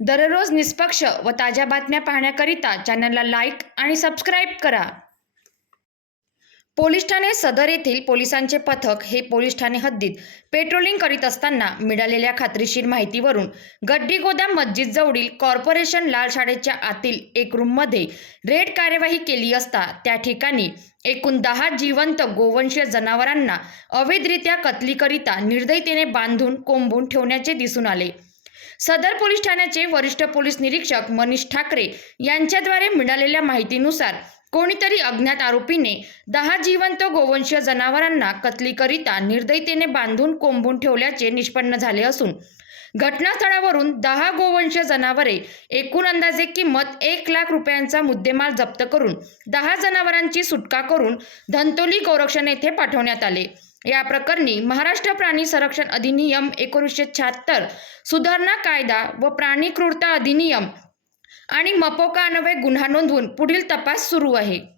दररोज निष्पक्ष व ताज्या बातम्या पाहण्याकरिता चॅनलला लाईक आणि सबस्क्राईब करा. पोलीस ठाणे सदर येथील पोलिसांचे पथक हे पोलीस ठाणे हद्दीत पेट्रोलिंग करीत असताना मिळालेल्या खात्रीशीर माहितीवरून गड्डी गोदाम मस्जिद जवळील कॉर्पोरेशन लाल शाळेच्या आतील एक रूममध्ये रेड कार्यवाही केली असता त्या ठिकाणी एकूण दहा जिवंत गोवंशीय जनावरांना अवैधरित्या कत्लीकरिता निर्दयतेने बांधून कोंबून ठेवण्याचे दिसून आले. सदर पोलीस ठाण्याचे वरिष्ठ पोलीस निरीक्षक मनीष ठाकरे यांच्याद्वारे मिळालेल्या माहितीनुसार कोणीतरी अज्ञात आरोपीने दहा जिवंत गोवंशीय जनावरांना कत्लीकरिता निर्दयतेने बांधून कोंबून ठेवल्याचे निष्पन्न झाले असून घटनास्थळावरून दहा गोवंशीय जनावरे एकूण अंदाजे किंमत एक लाख रुपयांचा मुद्देमाल जप्त करून दहा जनावरांची सुटका करून धंतोली गोरक्षण येथे पाठवण्यात आले. या प्रकरणी महाराष्ट्र प्राणी संरक्षण अधिनियम एकोणीसशे शहात्तर सुधारणा कायदा व प्राणी क्रूरता अधिनियम आणि मपोका अन्वये गुन्हा नोंदवून पुढील तपास सुरू आहे.